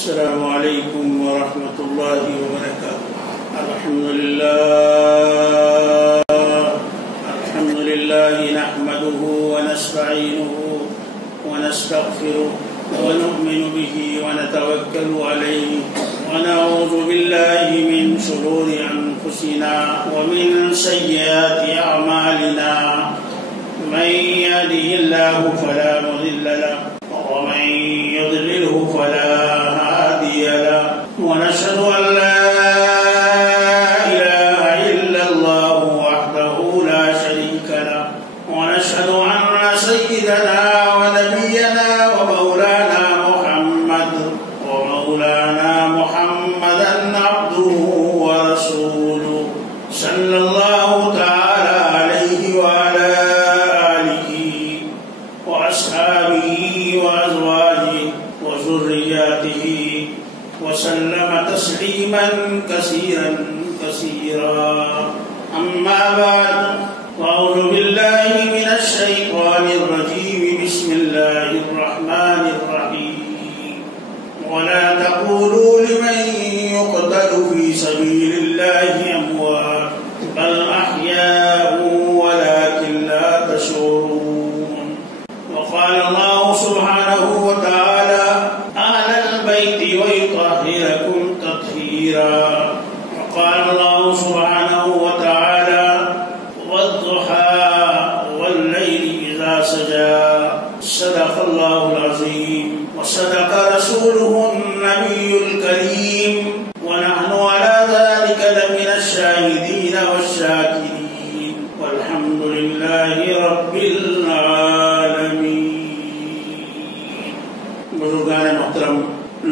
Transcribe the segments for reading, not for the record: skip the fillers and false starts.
السلام علیکم ورحمۃ اللہ وبرکاتہ۔ الحمد للہ نحمده ونستعینه ونستغفره ونؤمن به ونتوکل علیہ ونعوذ باللہ من شرور انفسنا ومن سیئات اعمالنا، من يهده الله فلا مضل له ومن يضلله فلا هادي له، ونشهد أن لا إله إلا الله وحده لا شريك له، ونشهد أن سيدنا ونبينا ومولانا محمدا عبده ورسوله صلى الله تعالى عليه وعلى آله وأصحابه وأزواجه وذرياته وسلم تسليما كثيرا كثيرا، أما بعد، أعوذ بالله من الشيطان الرجيم، بسم الله الرحمن الرحيم، ولا تقولوا لمن يقتل في سبيل الله أموات بل أحياء ولكن لا تشعرون، وقال الله سبحانه وتعالى أهل البيت ويطهركم تطهيرا، وقال الله سبحانه وتعالى والضحى والليل إذا سجى، صدق الله العظيم وصدق رسوله النبي الكريم، ونحن على ذلك لمن الشاهدين والشاكرين، والحمد لله رب العالمين۔ بزرگان محترم،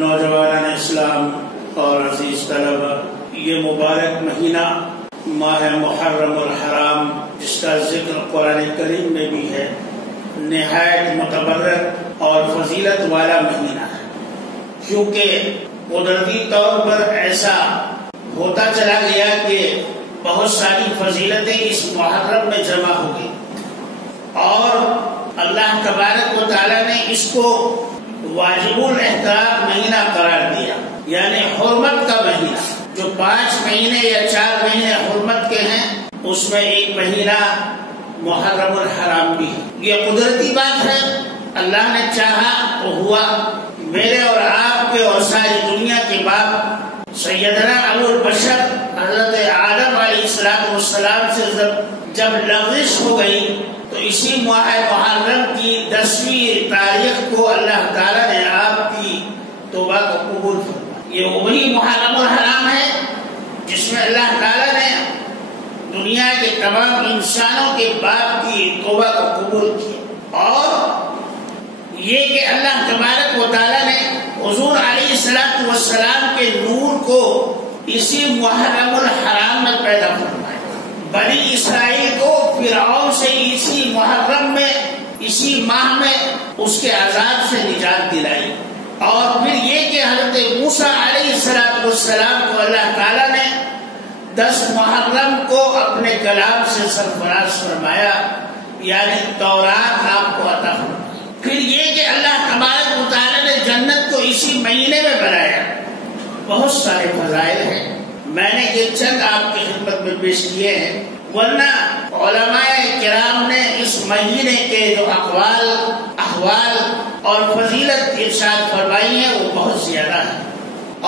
نوجوانان اسلام اور عزیز طلبہ، یہ مبارک مہینہ ماہ محرم الحرام، جس کا ذکر قرآن کریم میں بھی ہے، نہایت متبرک اور فضیلت والا مہینہ ہے، کیونکہ قدرتی طور پر ایسا ہوتا چلا گیا کہ بہت ساری فضیلتیں اس محرم میں جمع ہو گئی، اور اللہ تبارک و تعالیٰ نے اس کو واجب الاحترام مہینہ قرار دیا، یعنی حرمت کا مہینہ۔ جو 5 مہینے یا 4 مہینے حرمت کے ہیں، اس میں ایک مہینہ محرم الحرام بھی ہے۔ یہ قدرتی بات ہے، اللہ نے چاہا تو ہوا۔ میرے اور آپ کے اور ساری دنیا کے باپ سیدنا ابو البشر حضرت آدم علیہ السلام سے جب لغزش ہو گئی تو اسی ماہ محرم کی 10ویں تاریخ کو اللہ تعالیٰ نے آپ کی توبہ کو قبول فرمایا۔ یہ وہی محرم الحرام ہے جس میں اللہ تعالیٰ نے دنیا کے تمام انسانوں کے باپ کی توبہ کو قبول کیا، اور یہ کہ اللہ تبارک و تعالیٰ نے حضور علیہ السلام کے نور کو اسی محرم الحرام میں پیدا فرمایا۔ بنی اسرائیل کو فرعون سے اسی محرم میں، اسی ماہ میں اس کے عذاب سے نجات دلائی، اور پھر یہ کہ حضرت موسیٰ علیہ السلام کو اللہ تعالیٰ نے 10 محرم کو اپنے کلام سے سرفراز فرمایا، یعنی تورات آپ کو عطا فرمایا۔ پھر یہ کہ اللہ تبارک و تعالیٰ نے جنت کو اسی مہینے میں بنایا۔ بہت سارے فضائل ہیں، میں نے یہ چند آپ کی خدمت میں پیش کیے ہیں، ورنہ علماء کرام نے اس مہینے کے جو اقوال، احوال اور فضیلت ارشاد فرمائی ہے وہ بہت زیادہ ہے۔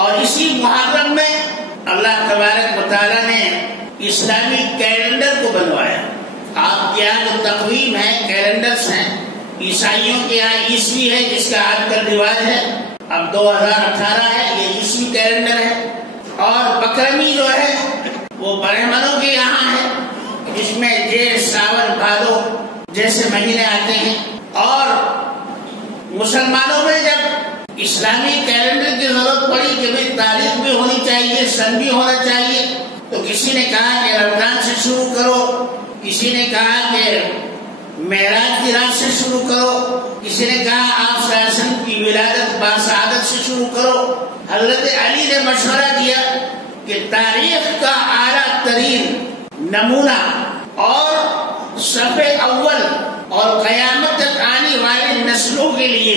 اور اسی محرم میں اللہ تبارک و تعالیٰ نے اسلامی کیلنڈر کو بنوایا۔ آپ کے یہاں جو تقویم ہے، کیلنڈرز ہیں، عیسائیوں کے یہاں عیسوی ہے جس کا آج کل رواج ہے، اب 2018 ہے، یہ عیسوی کیلنڈر ہے، اور بکرمی جو ہے وہ برہمنوں کے یہاں ہے، جس میں جیٹھ، ساون، بھادو جیسے مہینے آتے ہیں۔ اور مسلمانوں میں جب اسلامی کیلنڈر کی ضرورت پڑی کہ بھئی تاریخ بھی ہونی چاہیے، سن بھی ہونا چاہیے، تو کسی نے کہا کہ رمضان سے شروع کرو، کسی نے کہا کہ معراج کی رات سے شروع کرو، کسی نے کہا آپ صلی اللہ علیہ وسلم کی ولادت باسعادت سے شروع کرو۔ حضرت علی نے مشورہ دیا کہ تاریخ کا اعلیٰ ترین نمونہ اور صف اول اور قیامت تک آنے والی نسلوں کے لیے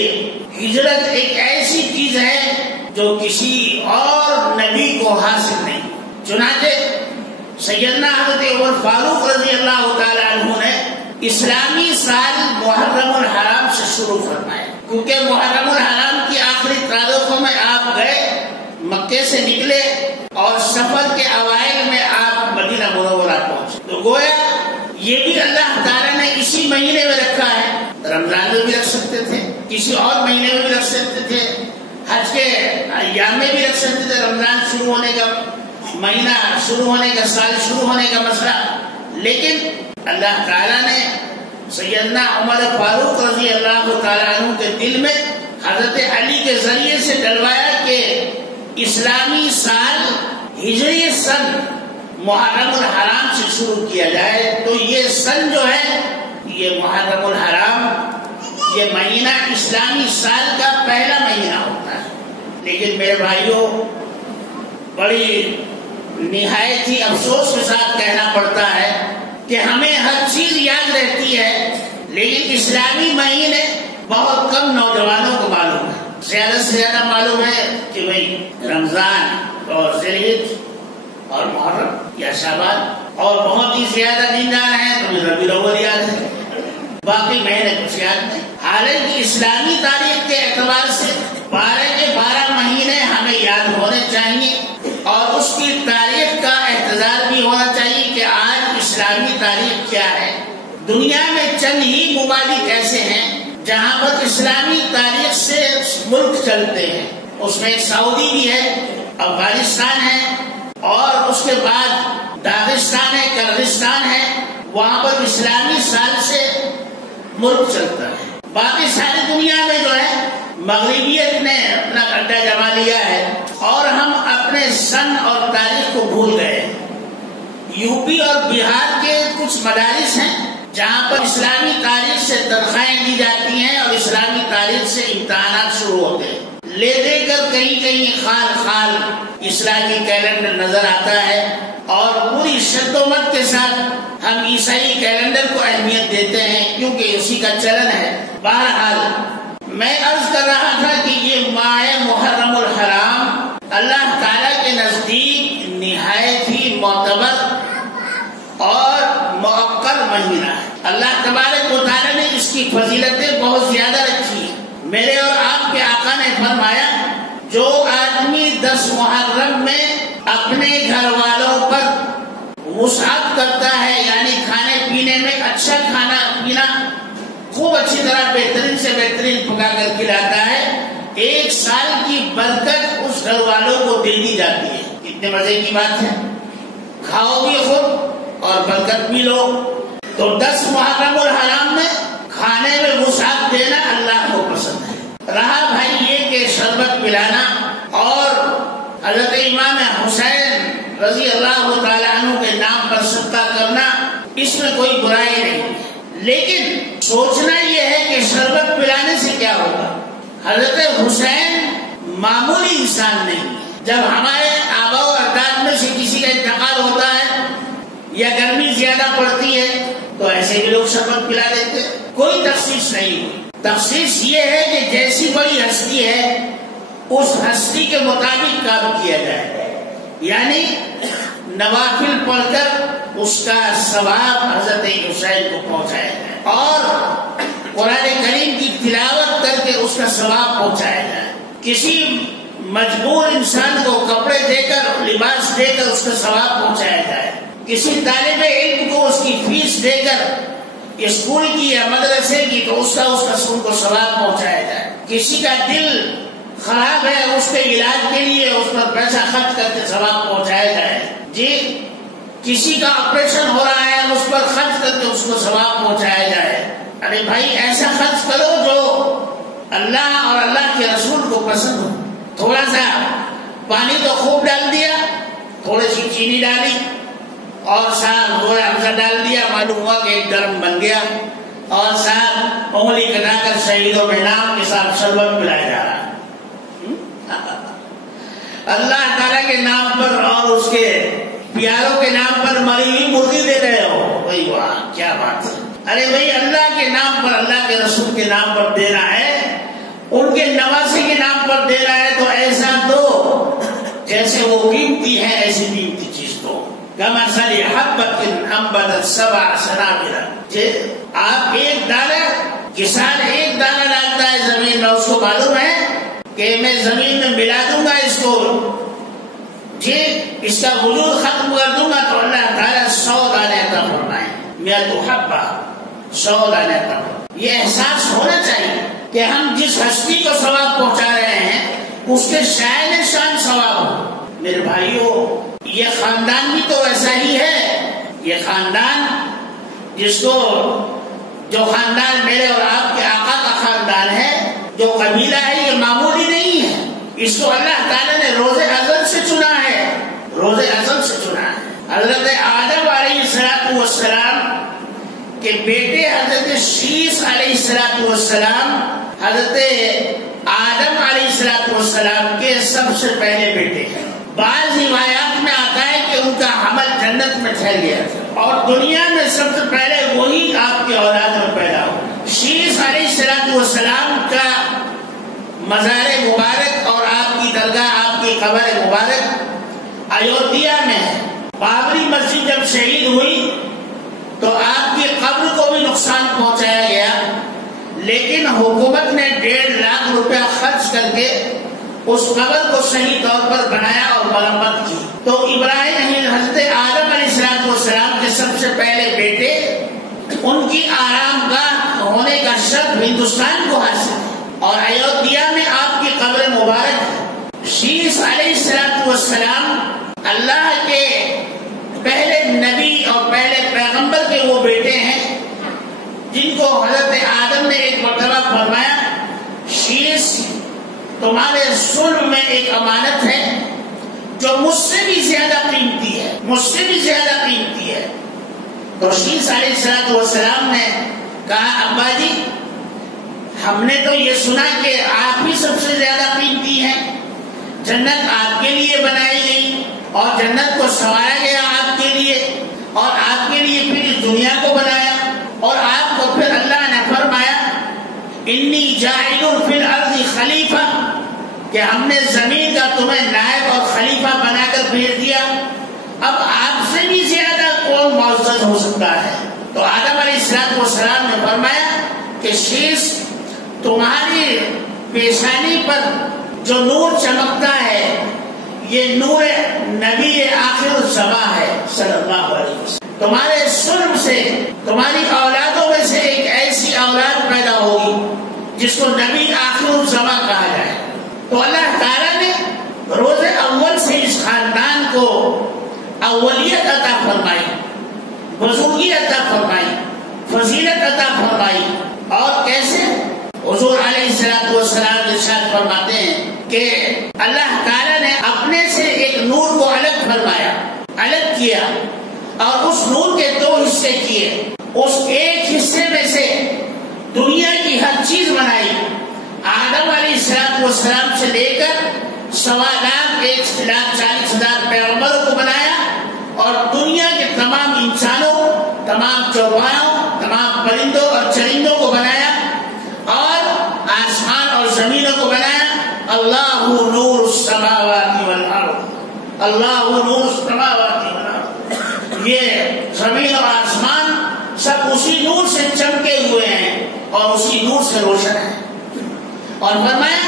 ہجرت ایک ایسی چیز ہے جو کسی اور نبی کو حاصل نہیں. چنانچہ سیدنا حضرت عمر فاروق رضی اللہ تعالیٰ عنہ نے اسلامی سال محرم الحرام سے شروع فرمایا، کیونکہ محرم الحرام کی آخری تاریخوں میں آپ گئے، مکے سے نکلے اور سفر کے اوائل میں آپ مدینہ منورہ پہنچے. تو گویا یہ بھی اللہ تعالیٰ نے اسی مہینے میں رکھا ہے. رمضان میں بھی رکھ سکتے تھے، کسی اور مہینے میں بھی رکھ سکتے تھے، حج کے ایام میں بھی رکھ سکتے تھے، رمضان شروع ہونے کا مہینہ شروع ہونے کا سال شروع ہونے کا مسئلہ. لیکن اللہ تعالیٰ نے سیدنا عمر فاروق رضی اللہ تعالیٰ عنہ کے دل میں حضرت علی کے ذریعے سے ڈلوایا کہ اسلامی سال ہجری سن محرم الحرام سے شروع کیا جائے. تو یہ سن جو ہے، یہ محرم الحرام، یہ مہینہ اسلامی سال کا پہلا مہینہ ہوتا ہے. لیکن میرے بھائیوں، بڑی نہایت ہی افسوس کے ساتھ کہنا پڑتا ہے کہ ہمیں ہر چیز یاد رہتی ہے، لیکن اسلامی مہینے بہت کم نوجوانوں کو معلوم ہے. زیادہ سے زیادہ معلوم ہے کہ بھئی رمضان اور ذی الحجہ اور محرم یا شعبان، اور بہت ہی زیادہ دیندار ہیں تو ربیع الاول یاد ہے، باقی مہینے کچھ یاد نہیں. حالانکہ اسلامی تاریخ کے اعتبار سے 12 کے 12 مہینے ہمیں یاد ہونے چاہیے، اور اس کی تاریخ کا احتجاج بھی ہونا چاہیے کہ آج اسلامی تاریخ کیا ہے. دنیا میں چند ہی ممالک ایسے ہیں جہاں پر اسلامی تاریخ سے ملک چلتے ہیں. اس میں ایک سعودی بھی ہے، افغانستان ہے، اور اس کے بعد داغستان ہے، کرغستان ہے. وہاں پر اسلامی سال سے ملک چلتا ہے. باقی ساری دنیا میں جو ہے مغربیت نے اپنا اڈا جما لیا ہے، اور ہم اپنے سن اور تاریخ کو بھول گئے. یو پی اور بہار کے کچھ مدارس ہیں جہاں پر اسلامی تاریخ سے تنخواہیں دی جاتی ہیں اور اسلامی تاریخ سے امتحانات شروع ہوتے ہیں. لے دے کر کہیں کہیں خال خال اسلامی کیلنڈر نظر آتا ہے، اور پوری شد و مت کے ساتھ ہم عیسائی کیلنڈر کو اہمیت دیتے ہیں کیونکہ اسی کا چلن ہے. بہرحال میں عرض کر رہا تھا کہ یہ ماہ محرم الحرام اللہ تعالیٰ کے نزدیک نہایت ہی معتبر اور موقر مہینہ ہے. اللہ تبارک و تعالیٰ نے اس کی فضیلتیں بہت زیادہ رکھی ہیں. میرے اور آپ کے آقا نے فرمایا، جو آدمی 10 محرم میں اپنے گھر والوں پر وسعت کرتا ہے، یعنی کھانے پینے میں اچھا کھانا پینا خوب اچھی طرح بہترین سے بہترین پکا کر کھلاتا ہے، 1 سال کی برکت اس گھر والوں کو دے دی جاتی ہے. اتنے مزے کی بات ہے، کھاؤ بھی خوب اور برکت بھی لو. تو 10 محرم الحرام میں کھانے میں وسعت دینا اللہ کو پسند ہے. رہا بھائی یہ کہ شربت پلانا اور حضرت امام حسین رضی اللہ تعالیٰ عنہ کے نام پر صدقہ کرنا، اس میں کوئی برائی نہیں، لیکن سوچنا یہ ہے کہ شربت پلانے سے کیا ہوگا. حضرت حسین معمولی انسان نہیں. جب ہمارے آباء و اجداد میں سے کسی کا انتقال ہوتا ہے یا گرمی زیادہ پڑتی ہے تو ایسے بھی لوگ شربت پلا دیتے، کوئی تخصیص نہیں. تخصیص یہ ہے کہ جیسی بڑی ہستی ہے اس ہستی کے مطابق کام کیا جائے، یعنی نوافل پڑھ کر اس کا ثواب حضرت حسین کو پہنچایا جائے، اور قرآن کریم کی تلاوت کر کے اس کا ثواب پہنچایا جائے. کسی مجبور انسان کو کپڑے دے کر، لباس دے کر اس کا ثواب پہنچایا جائے. کسی طالب علم کو اس کی فیس دے کر اسکول کی یا مدرسے کی تو اس کا کو ثواب پہنچایا جائے. کسی کا دل خراب ہے، اس کے علاج کے لیے اس پر پیسہ خرچ کر کے ثواب پہنچایا جائے. جی کسی کا آپریشن ہو رہا ہے، اس پر خرچ کر کے اس کو ثواب پہنچایا جائے. ارے بھائی ایسا خرچ کرو جو اللہ اور اللہ کے رسول کو پسند ہو. تھوڑا سا پانی تو خوب ڈال دیا، تھوڑی سی چینی ڈالی اور صاحب روئے افزا ڈال دیا، معلوم ہوا کہ ایک گرم بن گیا، اور صاحب انگلی کٹا کر شہیدوں میں نام کے ساتھ شربت پلایا جا رہا ہے. اللہ تعالیٰ کے نام پر اور اس کے پیاروں کے نام پر مری ہوئی مرغی دے رہے ہو. بھائی واہ کیا بات ہے. ارے بھائی اللہ کے نام پر، اللہ کے رسول کے نام پر دینا ہے، ان کے نواسے کے نام پر دینا ہے، تو ایسا جیسے وہ قیمتی ہے ایسی قیمتی چیز تو کمثل حبۃ انبتت سبع سنابل، آپ ایک دانہ کسان ایک دانہ ڈالتا ہے زمین میں، اس کو معلوم ہے کہ میں زمین میں ملا دوں گا اس کو، جی اس کا وجود ختم کر دوں گا، تو اللہ تعالیٰ 100 دانے عطا فرمائے، 100 حبہ 100 دانے عطا فرمائے۔ یہ احساس ہونا چاہیے کہ ہم جس ہستی کو ثواب پہنچا رہے ہیں اس کے شاعر شان ثواب ہو۔ میرے بھائیوں، یہ خاندان بھی تو ایسا ہی ہے، یہ خاندان جس کو جو خاندان میرے اور آپ کے آقا کا خاندان ہے، جو قبیلہ ہے، یہ معمولی نہیں ہے، اس کو اللہ تعالیٰ نے روز ازل سے چنا ہے، روز ازل سے چنا ہے۔ حضرت آدم علیہ السلام کے بیٹے حضرت شیس علیہ السلام حضرت آدم علیہ السلام کے سب سے پہلے بیٹے ہیں۔ بعض روایات میں آتا ہے کہ ان کا حمل جنت میں ٹھہر گیا تھا اور دنیا میں سب سے پہلے وہی آپ کے اولاد میں پیدا ہو۔ شیس علیہ السلام کا مزار مبارک اور آپ کی درگاہ، آپ کی قبر مبارک ایودھیا میں ہے۔ بابری مسجد جب شہید ہوئی تو آپ کی قبر کو بھی نقصان پہنچایا گیا، لیکن حکومت نے 1.5 لاکھ روپیہ خرچ کر کے اس قبر کو صحیح طور پر بنایا اور مرمت کی۔ تو ابراہیم حضرت آدم علیہ السلام کے سب سے پہلے بیٹے، ان کی آرام گاہ ہونے کا شرف ہندوستان کو حاصل ہے اور ایودھیا میں آپ کی قبر مبارک ہے۔ شیس علیہ السلام اللہ کے پہلے نبی اور پہلے پیغمبر کے وہ بیٹے ہیں جن کو حضرت آدم نے ایک مرتبہ فرمایا، شیس تمہارے صلب میں ایک امانت ہے جو مجھ سے بھی زیادہ قیمتی ہے، مجھ سے بھی زیادہ قیمتی ہے۔ تو شیس علیہ السلام نے کہا، ابا جی ہم نے تو یہ سنا کہ آپ ہی سب سے زیادہ قیمتی ہیں، جنت آپ کے لیے بنائی گئی اور جنت کو سنوارا گیا آپ کے لیے، اور آپ کے لیے پھر اس دنیا کو بنایا، اور آپ کو پھر اللہ نے فرمایا انی جاعل فی الارض خلیفہ، کہ ہم نے زمین کا تمہیں نائب اور خلیفہ بنا کر بھیج دیا، اب آپ سے بھی زیادہ کون معزز ہو سکتا ہے؟ تو آدم علیہ السلام نے فرمایا کہ شیس تمہاری پیشانی پر جو نور چمکتا ہے یہ نور نبی آخر الزمان ہے صلی اللہ علیہ وسلم۔ تمہارے صلب سے، تمہاری اولادوں میں سے ایک ایسی اولاد پیدا ہوگی جس کو نبی آخر الزمان کہا جائے۔ تو اللہ تعالیٰ نے روز اول سے اس خاندان کو اولیت عطا فرمائی، بزرگی عطا فرمائی، فضیلت عطا فرمائی۔ اور کیسے؟ حضور علیہ السلام ارشاد فرماتے ہیں کہ اللہ تعالیٰ نے اپنے سے ایک نور کو الگ فرمایا، الگ کیا، اور اس نور کے 2 حصے کیے۔ اس ایک حصے میں سے دنیا کی ہر چیز بنائی، آدم علیہ السلام سے لے کر 1,40,000 پیغمبروں کو بنایا، اور دنیا کے تمام انسانوں، تمام چوپایوں، تمام پرندوں اور چرندوں کو بنایا، اور آسمان اور زمینوں کو بنایا۔ اللہ نور السماوات والارض، اللہ نور السماوات والارض، یہ زمین اور آسمان سب اسی نور سے چمکے ہوئے ہیں اور اسی نور سے روشن ہیں۔ اور فرمایا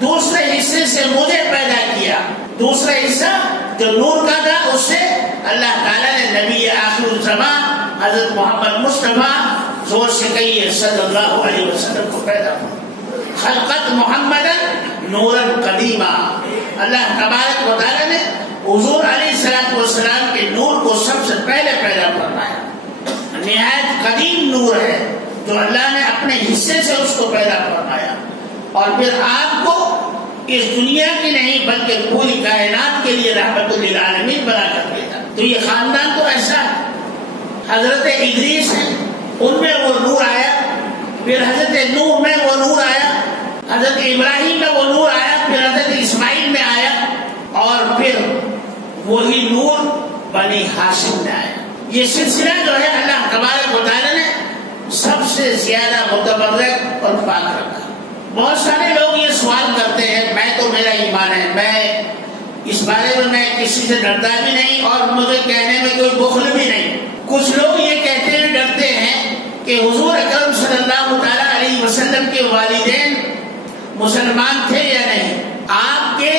دوسرے حصے سے مجھے پیدا کیا، دوسرا حصہ جو نور کا تھا اس سے اللہ تعالیٰ نے نبی آخر الزمان حضرت محمد مصطفیٰ، زور سے کہیے صلی اللہ علیہ وسلم کو پیدا کیا۔ خلقت محمد نورا قدیما، اللہ تبارک و تعالیٰ نے حضور علیہ السلام کے نور کو سب سے پہلے پیدا فرمایا۔ نہایت قدیم نور ہے جو اللہ نے اپنے حصے سے اس کو پیدا فرمایا، اور پھر آپ کو اس دنیا کی نہیں بلکہ پوری کائنات کے لیے رحمت للعالمین بنا کر بھیجا۔ تو یہ خاندان تو ایسا ہے۔ حضرت ادریس ہیں، ان میں وہ نور آیا، پھر حضرت نوح میں وہ نور آیا، حضرت ابراہیم میں وہ نور آیا، پھر حضرت اسماعیل میں آیا، اور پھر وہی نور بنی ہاشم میں آیا۔ یہ سلسلہ جو ہے اللہ تبارک و تعالیٰ نے سب سے زیادہ متبرک اور پاک رکھا۔ بہت سارے لوگ یہ سوال کرتے ہیں، میں تو میرا ایمان ہے، میں اس بارے میں کسی سے ڈرتا بھی نہیں اور مجھے کہنے میں کوئی بخل بھی نہیں۔ کچھ لوگ یہ کہتے ہوئے ڈرتے ہیں کہ حضور اکرم صلی اللہ تعالیٰ علیہ وسلم کے والدین مسلمان تھے یا نہیں، آپ کے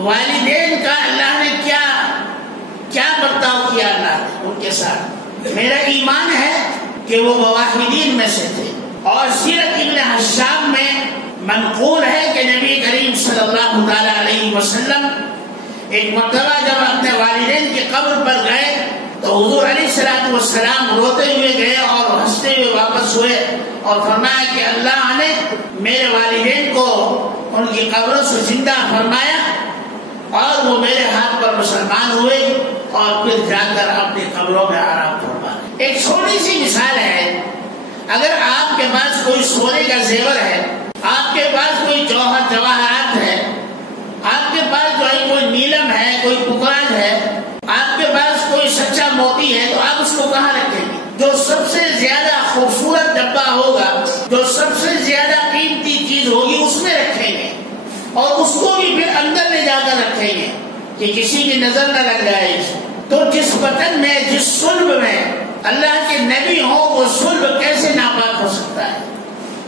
والدین کا اللہ نے کیا برتاؤ کیا اللہ نے ان کے ساتھ؟ میرا ایمان ہے کہ وہ موحدین میں سے تھے، اور سیرت ابن حشام میں منقول ہے کہ نبی کریم صلی اللہ تعالیٰ علیہ وسلم ایک مرتبہ جب اپنے والدین کی قبر پر گئے تو حضور علیہ السلام روتے ہوئے گئے اور ہنستے ہوئے واپس ہوئے اور فرمایا کہ اللہ نے میرے والدین کو ان کی قبروں سے زندہ فرمایا اور وہ میرے ہاتھ پر مسلمان ہوئے اور پھر جا کر اپنی قبروں میں آرام فرمایا۔ ایک چھوٹی سی مثال ہے، اگر آپ کے پاس کوئی سونے کا زیور ہے، آپ کے پاس کوئی جواہرات ہے، آپ کے پاس جو ہے کوئی نیلم ہے، کوئی پکراج ہے، آپ کے پاس کوئی سچا موتی ہے، تو آپ اس کو کہاں رکھیں گے؟ جو سب سے زیادہ خوبصورت ڈبہ ہوگا، جو سب سے زیادہ قیمتی چیز ہوگی اس میں رکھیں گے، اور اس کو بھی پھر اندر لے جا کر رکھیں گے کہ کسی کی نظر نہ لگ جائے۔ تو جس وطن میں، جس صلب میں اللہ کے نبی ہوں، وہ صلب کیسے ناپاک ہو سکتا ہے؟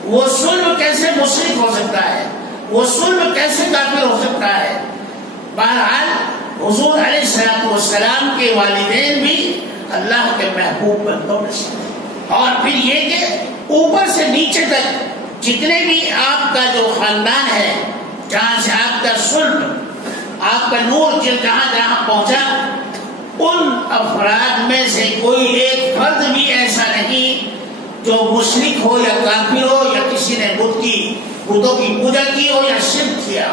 وہ صلب کیسے مشرک ہو سکتا ہے؟ وہ صلب کیسے کافر ہو سکتا ہے؟ بہرحال حضور علیہ السلام کے والدین بھی اللہ کے محبوب بندوں میں سے، اور پھر یہ کہ اوپر سے نیچے تک جتنے بھی آپ کا جو خاندان ہے، جہاں سے آپ کا صلب، آپ کا نور جہاں جہاں پہنچا، ان افراد میں سے کوئی ایک فرد بھی ایسا نہیں جو مشرک ہو یا کافر ہو یا کسی نے بتوں کی پوجا کی ہو یا شرک کیا،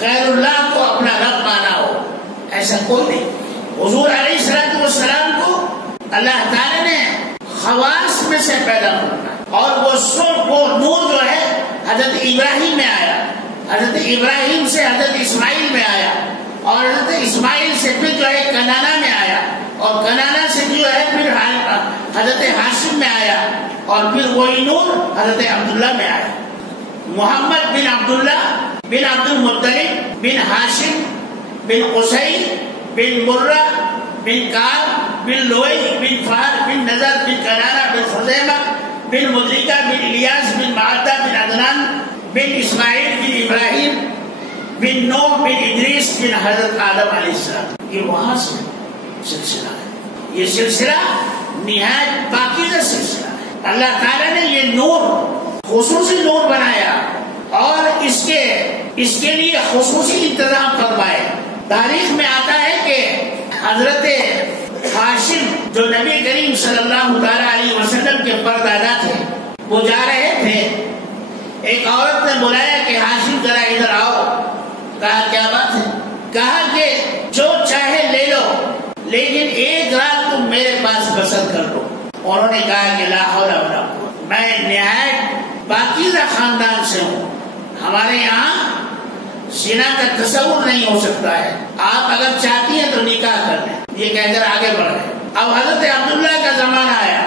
غیر اللہ کو اپنا رب مانا ہو، ایسا کوئی نہیں۔ حضور علیہ السلام کو اللہ تعالی نے خواص میں سے پیدا کرنا، اور وہ نور جو ہے حضرت ابراہیم میں آیا، حضرت ابراہیم سے حضرت اسماعیل میں آیا، اور حضرت اسماعیل سے پھر جو ہے کنانا میں آیا، اور کنانا سے جو ہے پھر حضرت ہاشم میں آیا، اور پھر وہی نور حضرت عبداللہ میں آیا۔ محمد بن عبداللہ بن عبد المطلب بن ہاشم بن قصی بن مرہ بن کعب بن لوئی بن فہر بن نذر بن کنانہ بن خزیمہ بن مدرکہ بن الیاس بن معدہ بن عدنان بن اسماعیل بن ابراہیم بن نوح بن ادریس بن حضرت آدم علیہ السلام، یہ وہاں سے سلسلہ ہے۔ یہ سلسلہ نہایت پاکیزہ سلسلہ ہے۔ اللہ تعالیٰ نے یہ نور خصوصی نور بنایا اور اس کے لیے خصوصی انتظام فرمائے۔ تاریخ میں آتا ہے کہ حضرت ہاشم جو نبی کریم صلی اللہ تعالیٰ علیہ وسلم کے پردادا تھے، وہ جا رہے تھے، ایک عورت نے بلایا کہ ہاشم ذرا ادھر آؤ۔ کہا کیا بات ہے؟ کہا کہ جو چاہے لے لو لیکن ایک رات تم میرے پاس بسر کر لو۔ انہوں نے کہا کہ لا حول ولا قوت، میں نہایت پاکیزہ خاندان سے ہوں، ہمارے یہاں زنا کا تصور نہیں ہو سکتا ہے، آپ اگر چاہتی ہیں تو نکاح کر لیں۔ یہ کہہ کر آگے بڑھ گئے۔ اب حضرت عبداللہ کا زمانہ آیا۔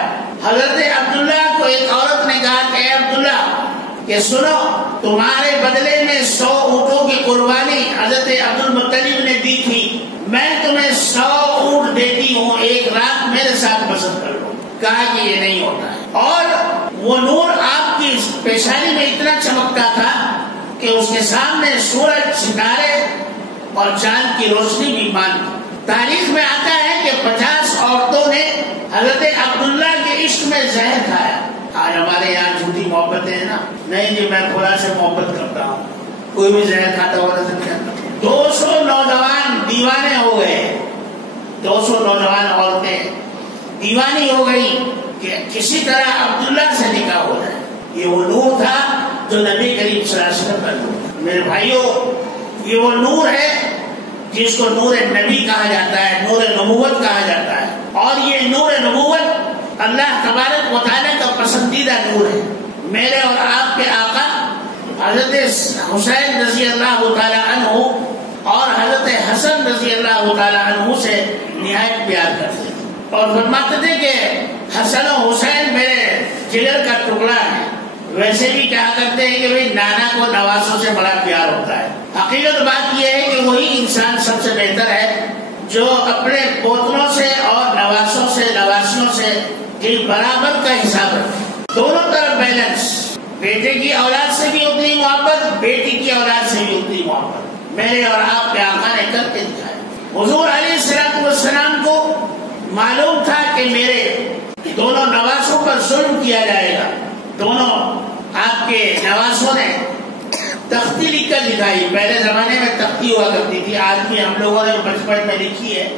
حضرت عبداللہ کو ایک عورت نے کہا کہ اے عبداللہ، کہ سنو، تمہارے بدلے میں 100 اونٹوں کی قربانی حضرت عبد المطلب نے دی تھی، میں تمہیں 100 اونٹ دیتی ہوں، ایک رات میرے ساتھ بسر کر لو۔ کہا کہ یہ نہیں ہوتا ہے، اور وہ نور آپ کی پیشانی میں اتنا چمکتا تھا کہ اس کے سامنے سورج، ستارے اور چاند کی روشنی بھی مان۔ تاریخ میں آتا ہے کہ 50 عورتوں نے حضرت عبداللہ کے عشق میں زہر کھایا۔ آج ہمارے یہاں جھوٹی محبتیں ہیں نا، نہیں جی میں خدا سے محبت کرتا ہوں، کوئی بھی زہر کھاتا ہوا نظر نہیں آتا۔ 200 نوجوان دیوانے ہو گئے، 200 نوجوان عورتیں دیوانی ہو گئی کہ کسی طرح عبداللہ سے نکاح ہو جائے۔ یہ وہ نور تھا جو نبی کریم صلی اللہ علیہ وسلم کا نور۔ میرے بھائیوں، یہ وہ نور ہے جس کو نور نبی کہا جاتا ہے، نور نبوت کہا جاتا ہے، اور یہ نور نبوت اللہ تبارک و تعالیٰ کا پسندیدہ نور ہے۔ میرے اور آپ کے آقا حضرت حسین رضی اللہ تعالیٰ عنہ اور حضرت حسن رضی اللہ تعالیٰ عنہ سے نہایت پیار کرتے تھے، اور فرماتے تھے کہ حسن و حسین میرے جگر کا ٹکڑا ہے۔ ویسے بھی کہا کرتے ہیں کہ بھئی نانا کو نواسوں سے بڑا پیار ہوتا ہے۔ حقیقت بات یہ ہے کہ وہی انسان سب سے بہتر ہے جو اپنے پوتروں سے اور نواسوں سے نواسیوں سے برابر کا حساب رکھے، دونوں طرف بیلنس، بیٹے کی اولاد سے بھی اتنی محبت، بیٹی کی اولاد سے بھی اتنی محبت میرے اور آپ کے آقا نے کر کے دکھایا۔ حضور علیہ الصلوۃ والسلام کو معلوم تھا کہ میرے دونوں نواسوں پر ظلم کیا جائے گا۔ دونوں آپ کے نواسوں نے تختی لکھ کر دکھائی۔ پہلے زمانے میں تختی ہوا کرتی تھی، آج بھی ہم لوگوں نے بچپن میں لکھی ہے،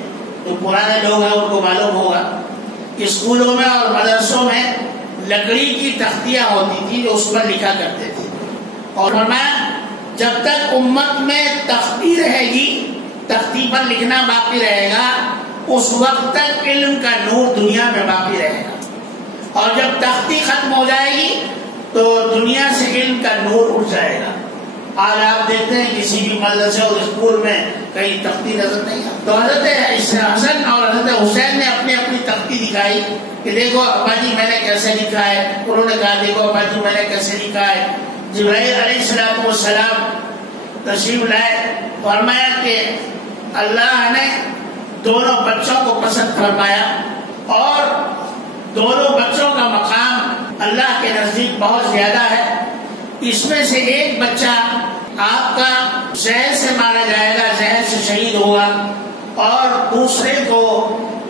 تو پرانے لوگ ہیں ان کو معلوم ہوگا۔ اسکولوں میں اور مدرسوں میں لکڑی کی تختیاں ہوتی تھی جو اس پر لکھا کرتے تھے، اور فرمایا جب تک امت میں تختی رہے گی، تختی پر لکھنا باقی رہے گا، اس وقت تک علم کا نور دنیا میں باقی رہے گا، اور جب تختی ختم ہو جائے گی تو دنیا سے علم کا نور اٹھ جائے گا۔ آج آپ دیکھتے ہیں کسی بھی مدرسے اور اسکول میں کہیں تختی نظر نہیں آتی۔ تو حضرت حسن اور حضرت حسین نے اپنی اپنی تختی دکھائی کہ دیکھو ابا جی میں نے کیسے لکھا ہے۔ انہوں نے کہا دیکھو ابا جی میں نے کیسے لکھا ہے۔ جبرائیل علیہ الصلوۃ والسلام تشریف لائے، فرمایا کہ اللہ نے دونوں بچوں کو پسند فرمایا، اور دونوں بچوں کا مقام اللہ کے نزدیک بہت زیادہ ہے۔ اس میں سے ایک بچہ آپ کا زہر سے مارا جائے گا، زہر سے شہید ہوگا، اور دوسرے کو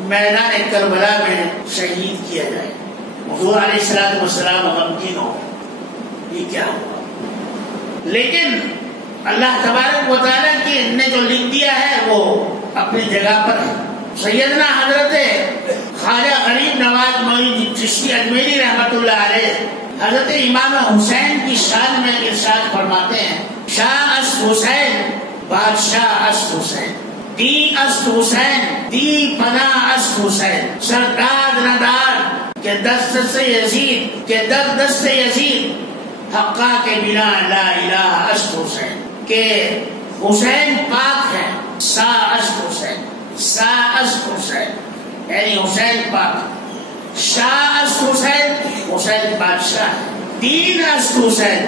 میدان کربلا میں شہید کیا جائے گا۔ حضور علیہ الصلوۃ والسلام غمگین ہو، یہ کیا ہوا؟ لیکن اللہ تبارک و تعالیٰ کی نے جو لکھ دیا ہے وہ اپنی جگہ پر ہے۔ سیدنا حضرت خواجہ غریب نواز معین چشتی اجمیری رحمۃ اللہ علیہ حضرت امام حسین کی شان میں ارشاد فرماتے ہیں، شاہ است حسین بادشاہ است حسین، دی است حسین دی پناہ است حسین، سرداد نداد کے دست سے یزید کے دست یزید، حقا کے بنا لا الہ است حسین، کہ حسین پاک ہے، سا است حسین، سا است حسین یعنی حسین پاک، شاہ است حسین حسین بادشاہ ہے، دین است حسین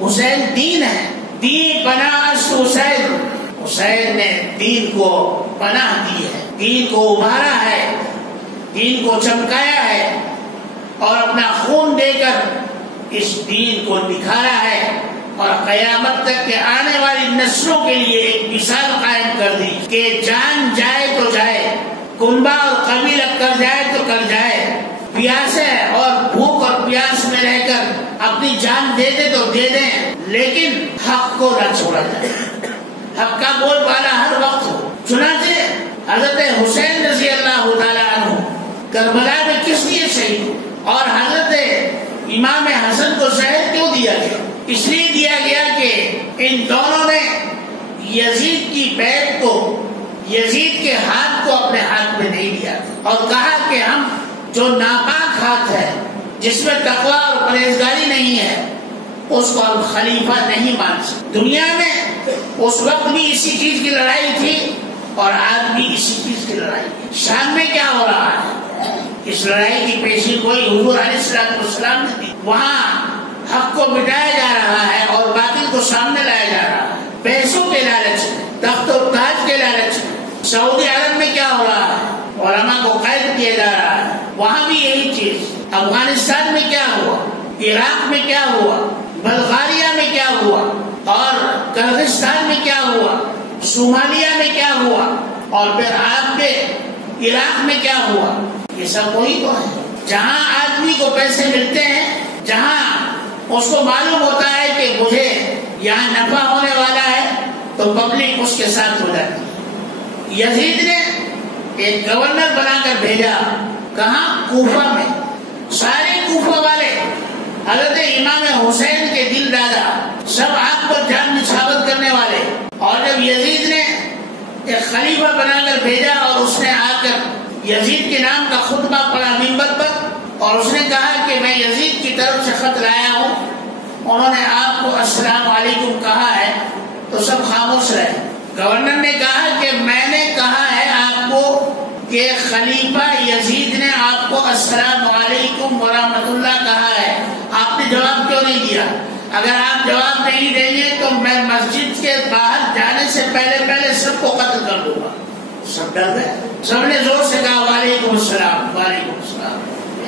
حسین دین ہے، دین پناہ است حسین حسین نے دین کو پناہ دی ہے، دین کو ابھارا ہے، دین کو چمکایا ہے، اور اپنا خون دے کر اس دین کو نکھارا ہے، اور قیامت تک کے آنے والی نسلوں کے لیے ایک مثال قائم کر دی کہ جان جائے تو جائے، کنبہ اور قبیلہ کر جائے تو کر جائے، پیاسے اور بھوک اور پیاس میں رہ کر اپنی جان دے دے تو دے دیں، لیکن حق کو نہ چھوڑا جائے، حق کا بول بالا ہر وقت ہو۔ چنانچہ حضرت حسین رضی اللہ تعالیٰ عنہ کربلا میں کس لیے شہید ہوئے، اور حضرت امام حسن کو زہر کیوں دیا گیا؟ اس لیے دیا گیا کہ ان دونوں نے یزید کی بیعت کو، یزید کے ہاتھ کو اپنے ہاتھ میں نہیں لیا، اور کہا کہ ہم جو ناپاک ہاتھ ہے، جس میں تقویٰ اور پرہیزگاری نہیں ہے، اس کو ہم خلیفہ نہیں مان سکتے۔ دنیا میں اس وقت بھی اسی چیز کی لڑائی تھی، اور آج بھی اسی چیز کی لڑائی ہے۔ شام میں کیا ہو رہا ہے؟ اس لڑائی کی پیشی گوئی حضور علیہ الصلوۃ والسلام نے دی۔ وہاں حق کو مٹایا جا رہا ہے اور باطل کو سامنے لایا جا رہا ہے، پیسوں کے لالچ میں، تخت و تاج کے لالچ میں۔ سعودی عرب میں کیا ہو رہا ہے؟ علماء کو قید کیا جا رہا ہے، وہاں بھی یہی چیز۔ افغانستان میں کیا ہوا، عراق میں کیا ہوا، بلغاریہ میں کیا ہوا، اور کرغزستان میں کیا ہوا، صومالیہ میں کیا ہوا، اور پھر آپ کے عراق میں کیا ہوا۔ یہ سب وہی تو ہے جہاں آدمی کو پیسے ملتے ہیں، جہاں اس کو معلوم ہوتا ہے کہ مجھے یہاں نفع ہونے والا ہے، تو پبلک اس کے ساتھ ہو جاتی ہے۔ یزید نے ایک گورنر بنا کر بھیجا، کہاں؟ کوفہ میں۔ سارے کوفہ والے حضرت امام حسین کے دل دادا، سب آگ پر جان نچھاور کرنے والے، اور جب یزید نے ایک خلیفہ بنا کر بھیجا اور اس نے آ کر یزید کے نام کا خطبہ پڑھا منبر پر، اور اس نے کہا کہ میں یزید کی طرف سے خط لایا ہوں، انہوں نے آپ کو السلام علیکم کہا ہے، تو سب خاموش رہے۔ گورنر نے کہا کہ میں نے کہا ہے آپ کو کہ خلیفہ یزید نے آپ کو السلام علیکم ورحمۃ اللہ کہا ہے، آپ نے جواب کیوں نہیں دیا؟ اگر آپ جواب نہیں دیں گے تو میں مسجد کے باہر جانے سے پہلے سب کو قتل کر دوں گا۔ سب ڈر گئے، سب نے زور سے کہا وعلیکم السلام وعلیکم السلام۔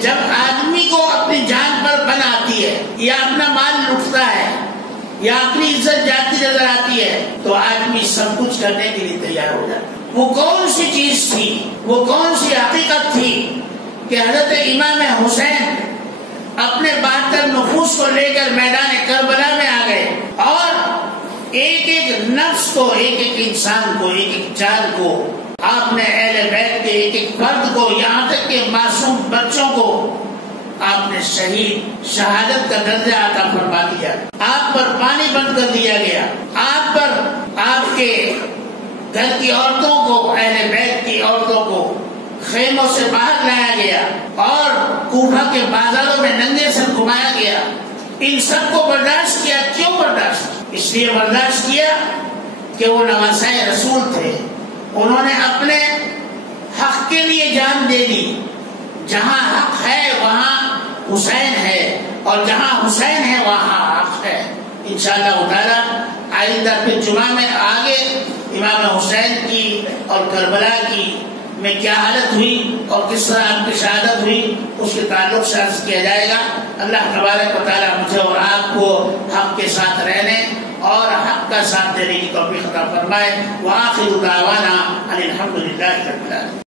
جب آدمی کو اپنی جان پر بن آتی ہے یا اپنا مال لٹتا ہے یا اپنی عزت جاتی نظر آتی ہے تو آدمی سب کچھ کرنے کے لیے تیار ہو جاتا ہے۔ وہ کون سی چیز تھی، وہ کون سی حقیقت تھی کہ حضرت امام حسین اپنے 72 نفوس کو لے کر میدان کربلا میں آ گئے اور ایک ایک نفس کو، ایک ایک انسان کو، ایک ایک جان کو آپ نے اہل بیت کے ایک ایک فرد کو، یہاں تک کہ معصوم بچوں کو آپ نے شہادت کا درجہ عطا فرما دیا۔ آپ پر پانی بند کر دیا گیا، آپ پر آپ کے گھر کی عورتوں کو، اہل بیت کی عورتوں کو خیموں سے باہر لایا گیا اور کوفہ کے بازاروں میں ننگے سر گھمایا گیا۔ ان سب کو برداشت کیا، کیوں برداشت؟ اس لیے برداشت کیا کہ وہ نواسۂ رسول تھے، انہوں نے اپنے حق کے لیے جان دے دی۔ جہاں حق ہے وہاں حسین ہے اور جہاں حسین ہے وہاں حق ہے۔ انشاءاللہ تعالی آئندہ پھر جمعہ میں آگے امام حسین کی اور کربلا کی میں کیا حالت ہوئی اور کس طرح آپ کی شہادت ہوئی اس کے تعلق سے عرض کیا جائے گا۔ اللہ تبارک و تعالی مجھے اور آپ کو حق کے ساتھ رہنے اور حق کا ساتھ دینے کی توفیق عطا فرمائے۔ وآخر دعوانا ان الحمد للہ رب العالمین۔